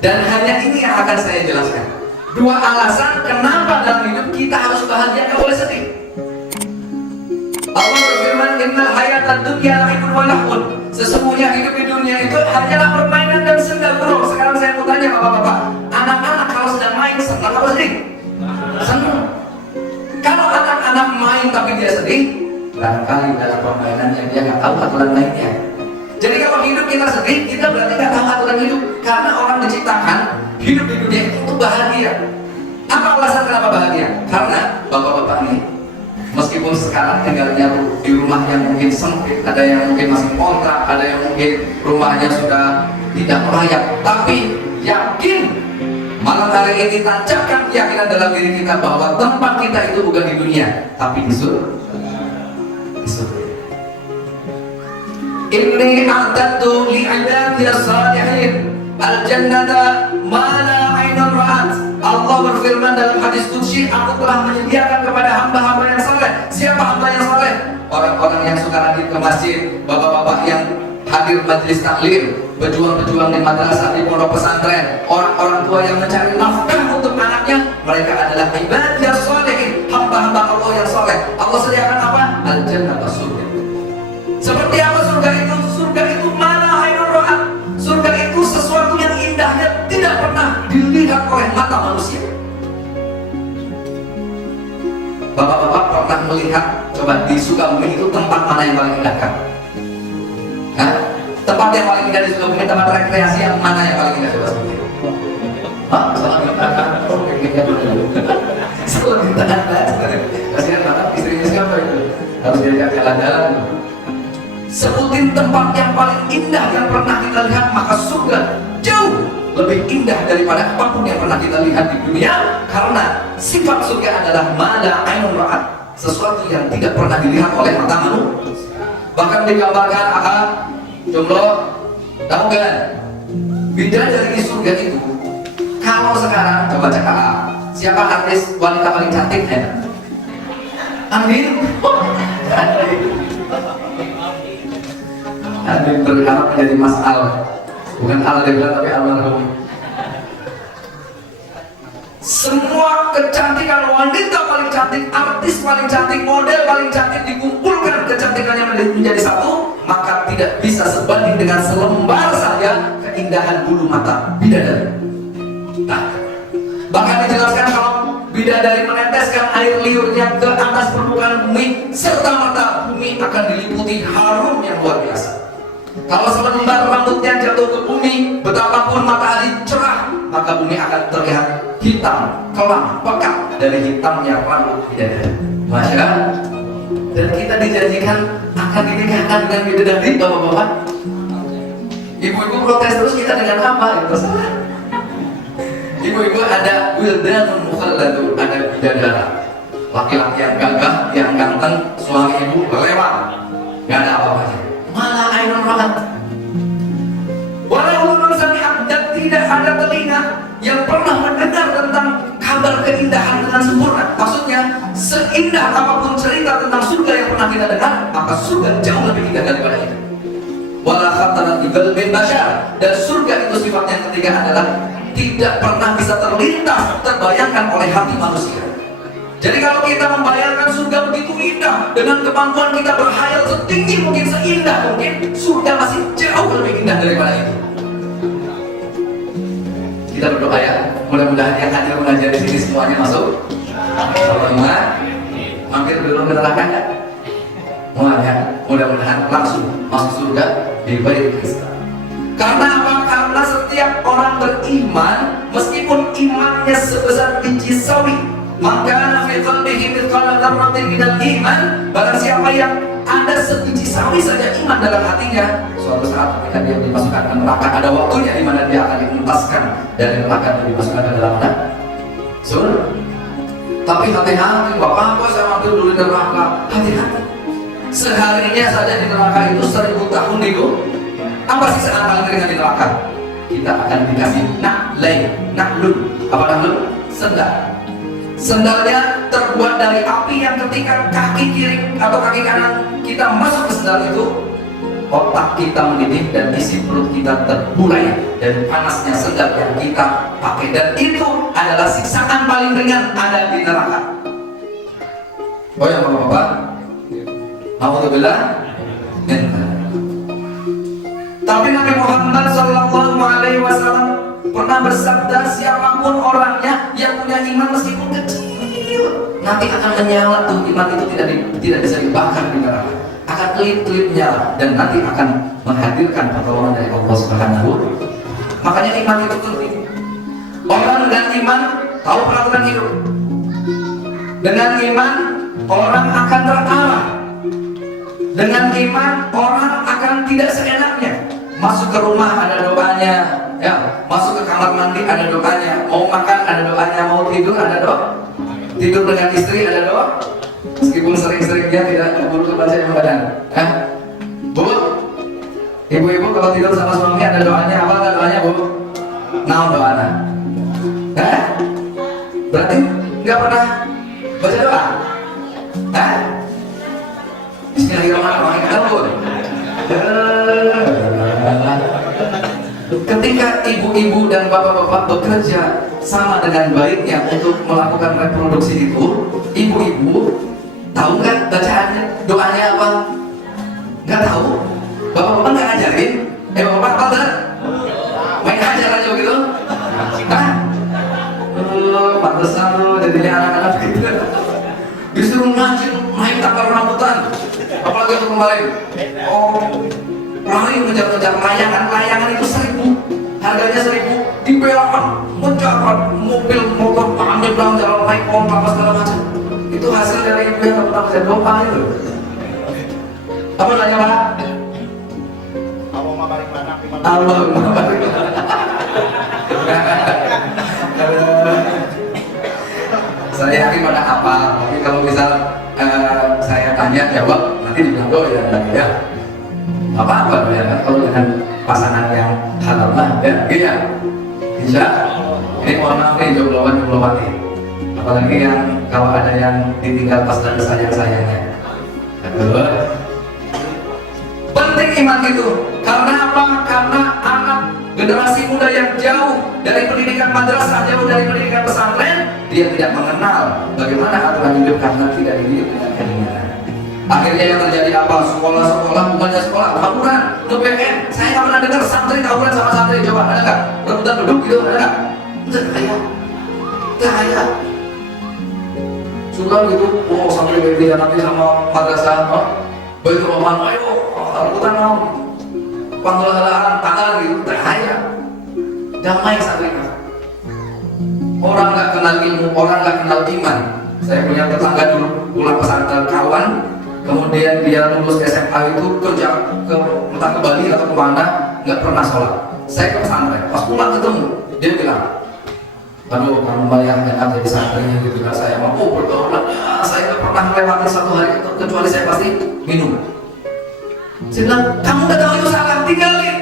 Dan hanya ini yang akan saya jelaskan. Dua alasan kenapa dalam hidup kita harus bahagia, nggak boleh sedih. Allah berfirman, innal hayatad dunya la'ibun wa lahun. Sesungguhnya hidup di dunia itu hanyalah permainan dan senda gurau. Sekarang saya mau tanya bapak-bapak, anak-anak kalau sedang main senang apa sedih? Senang. Kalau anak-anak main tapi dia sedih, barangkali dalam permainannya dia nggak tahu aturan mainnya. Jadi kalau hidup kita sedih, kita berarti nggak tahu aturan hidup. Karena orang diciptakan hidup di dunia itu bahagia. Apa alasan kenapa bahagia? Karena bapak-bapak ini, meskipun sekarang tinggalnya di rumah yang mungkin sempit, ada yang mungkin masih kontrak, ada yang mungkin rumahnya sudah tidak layak, tapi yakin malam hari ini tancapkan keyakinan dalam diri kita bahwa tempat kita itu bukan di dunia, tapi di surga. Di surga. Inni a'dadtu li'ibadiyas salihin al-jannata ma la 'ainun ra'at. Allah berfirman dalam hadis qudsi, aku telah menyediakan kepada hamba-hamba yang saleh. Siapa hamba yang saleh? Orang-orang yang suka rajin ke masjid, bapak-bapak yang hadir majelis taklim, pejuang-pejuang di madrasah, di pondok pesantren, orang-orang tua yang mencari nafkah untuk anaknya. Mereka adalah ibadiyas salihin, hamba-hamba Allah yang saleh. Allah sediakan apa? Al-jannah, surga. Seperti apa surga itu? Surga itu mana ainur ra'at. Surga itu sesuatu yang indahnya tidak pernah dilihat oleh mata manusia. Bapak-bapak pernah melihat, coba di Sukabumi itu tempat mana yang paling indah kan? Hah? Tempat yang paling indah di Sukabumi, tempat rekreasi yang mana yang paling indah? Coba sebutin. Hah? Salah mintaan kasihan banget istrinya siapa itu? Harus diajak jalan-jalan. Sebutin tempat yang paling indah yang pernah kita lihat, maka surga jauh lebih indah daripada apapun yang pernah kita lihat di dunia. Karena sifat surga adalah mala ainun ra'at, sesuatu yang tidak pernah dilihat oleh mata manusia. Bahkan digambarkan jomblo, tahu kan? Bidadari di surga itu. Kalau sekarang coba cek siapa artis wanita paling cantik ya? Andin. Andin berharap menjadi Mas Al, bukan Al Debla tapi almarhum. Semua kecantikan wanita paling cantik, artis paling cantik, model paling cantik dikumpulkan kecantikannya menjadi satu, maka tidak bisa sebanding dengan selembar saja keindahan bulu mata bidadari. Nah, bahkan dijelaskan kalau bidadari meneteskan air liurnya ke atas permukaan bumi, serta mata bumi akan diliputi harum yang luar biasa. Kalau selembar rambutnya jatuh ke bumi, betapapun matahari cerah, maka bumi akan terlihat hitam, kelam, pekat dari hitamnya rambut bidadari. Masya Allah. Dan kita dijanjikan akan dinikahkan dengan bidadari, bapak-bapak. Ibu-ibu protes terus, kita dengan apa? Terserah. Ibu-ibu ada wildanun mukhalladun, ada bidadara, laki-laki yang gagah, yang ganteng, suami ibu lewat, nggak ada apa-apanya. Malah ainun ra'at. Walau ulun sami'at, dan tidak ada telinga yang pernah mendengar tentang kabar keindahan dengan sempurna. Maksudnya, seindah apapun cerita tentang surga yang pernah kita dengar, maka surga jauh lebih indah daripada itu. Wala khatarat bi qalbin bashar, dan surga itu sifat yang ketiga adalah tidak pernah bisa terlintas, terbayangkan oleh hati manusia. Jadi kalau kita membayangkan surga begitu indah, dengan kemampuan kita berhayal setinggi mungkin, seindah mungkin, surga masih jauh lebih indah daripada itu. Kita berdoa ya, mudah-mudahan yang hadir mengajar di sini semuanya masuk. Semua mampir dulu ke neraka ya. Semuanya mudah-mudahan langsung masuk surga di bait Islam. Karena apa? Karena setiap orang beriman, meskipun imannya sebesar biji sawi, maka fi qalbihi mithqala dzarratin minal iman, barang siapa yang ada sebiji sawi saja iman dalam hatinya, suatu saat ketika dia dimasukkan ke neraka, ada waktunya di mana dia akan dientaskan dari neraka dan dimasukkan ke dalam surga. Tapi hati-hati, bapak saya mampir dulu di neraka. Hati-hati. Seharinya saja di neraka itu 1000 tahun itu. Apa sih sekarang paling ringan di neraka? Kita akan dikasih naklun. Apa naklun? Sendal. Sendalnya terbuat dari api yang ketika kaki kiri atau kaki kanan kita masuk ke sendal itu, otak kita mendidih dan isi perut kita terbulai. dari panasnya sengat yang kita pakai, dan itu adalah siksaan paling ringan ada di neraka. Oh ya Bapak-bapak, alhamdulillah. Tapi Nabi Muhammad SAW pernah bersabda, siapapun orangnya yang punya iman meskipun kecil, nanti akan menyala tuh, iman itu tidak bisa dibakar di neraka, akan kelip-kelip menyala, dan nanti akan menghadirkan pertolongan dari Allah Subhanahu. Makanya iman itu penting. Orang dengan iman tahu peraturan hidup. Dengan iman orang akan terarah. Dengan iman orang akan tidak seenaknya. Masuk ke rumah ada doanya, ya. Masuk ke kamar mandi ada doanya. Mau makan ada doanya, mau tidur ada doa. Tidur dengan istri ada doa. Meskipun sering-seringnya tidak keburu kebaca yang badan. Bu, ibu-ibu kalau tidur sama suami ada doanya, apa ada doanya bu? Naon doanya? Berarti nggak pernah baca doa? Bismillahirrahmanirrahim. Ketika ibu-ibu dan bapak-bapak bekerja sama dengan baiknya untuk melakukan reproduksi itu, ibu-ibu tahu nggak bacaannya, doanya apa? Nggak tahu? Bapak-bapak nggak ngajarin? Bapak apa tuh? Main ajar aja gitu? Pantesan lu jadinya anak-anak gitu. Disuruh ngaji, main takar rambutan, apalagi untuk kembali. Lari mengejar-ngejar layangan itu 1.000, harganya 1.000, dibelakan, mencapai mobil, motor, ambil dalam jalan naik pompa apa segala macam. Itu hasil dari ibu yang pernah baca doa itu. Apa nanya Pak? Allahumma barik lana. Saya yakin pada apa, tapi kalau misal saya tanya jawab nanti dibilang ya. Apa-apa ya kan, kalau dengan pasangan yang halal lah ya, iya. Bisa. Ini mohon maaf nih jombloan-jomblowati. Apalagi yang kalau ada yang ditinggal pas lagi sayang-sayangnya. Penting iman itu. Karena apa? Karena anak generasi muda yang jauh dari pendidikan madrasah, jauh dari pendidikan pesantren, dia tidak mengenal bagaimana aturan hidup karena tidak dididik dengan keringanan. Akhirnya yang terjadi apa? Sekolah-sekolah, bukannya sekolah, tawuran, nge-BN. Saya nggak pernah dengar santri tawuran sama santri. Coba ada nggak? Rebutan duduk gitu, ada nggak? Kaya. Suka gitu, santri beda nanti sama madrasah, baik roman, ayo, rebutan mau, panggil-halaan, tangan gitu, kaya. Damai santri. Orang nggak kenal ilmu, orang nggak kenal iman. Saya punya tetangga dulu pulang pesantren kawan. Kemudian dia lulus SMA itu kerja entah ke Bali atau ke mana, nggak pernah sholat. Saya ke pesantren, pas pulang ketemu, dia bilang, aduh kamu bayar enak jadi santri gitu kan. Saya mau berdoa, saya nggak pernah melewati satu hari itu kecuali saya pasti minum. Saya bilang, kamu udah tahu itu salah, tinggalin.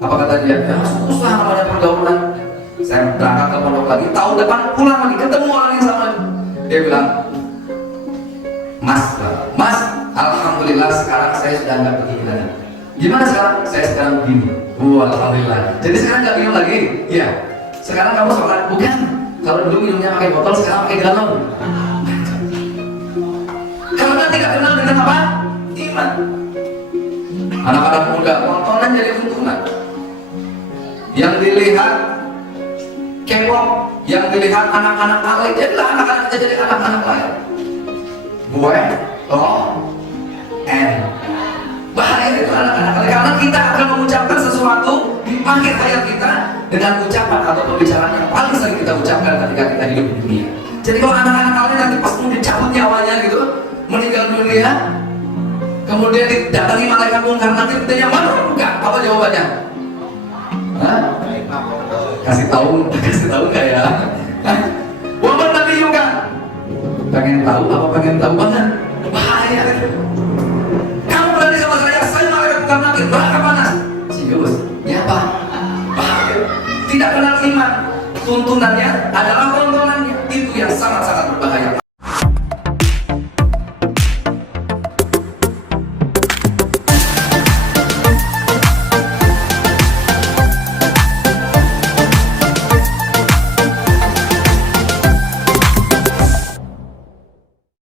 Apa kata dia? Ya susah namanya pergaulan. Saya berangkat ke pondok lagi, tahun depan pulang lagi, ketemu orang yang sama. Dia bilang, Mas, alhamdulillah sekarang saya sudah nggak begini lagi. Gimana sekarang? Saya sekarang begini. Alhamdulillah. Jadi sekarang nggak minum lagi? Iya. Sekarang kamu sholat? Bukan. Kalau dulu minumnya pakai botol, sekarang pakai galon. Karena tidak kenal dengan apa? Iman. Anak-anak muda, tontonan jadi tuntunan. Yang dilihat K-pop, yang dilihat anak-anak alay, jadilah anak-anak jadi anak-anak lain. Gue, bahaya itu anak-anak, karena kita akan mengucapkan sesuatu di akhir hayat kita dengan ucapan atau pembicaraan yang paling sering kita ucapkan ketika kita hidup di dunia. Jadi kalau anak-anak kalian nanti pas mau dicabut nyawanya gitu, meninggal dunia, kemudian didatangi malaikat mungkar, nanti ditanya mana? Enggak, apa jawabannya? Kasih tahu nggak ya? Waman Nabi juga pengen tahu apa pengen tahu banget, bahaya itu. Kamu berani sama saya malaikat bukan nanti bakar panas. Serius, ya apa? Bahaya. Tidak kenal iman, tuntunannya adalah tontonannya, itu yang sangat-sangat berbahaya.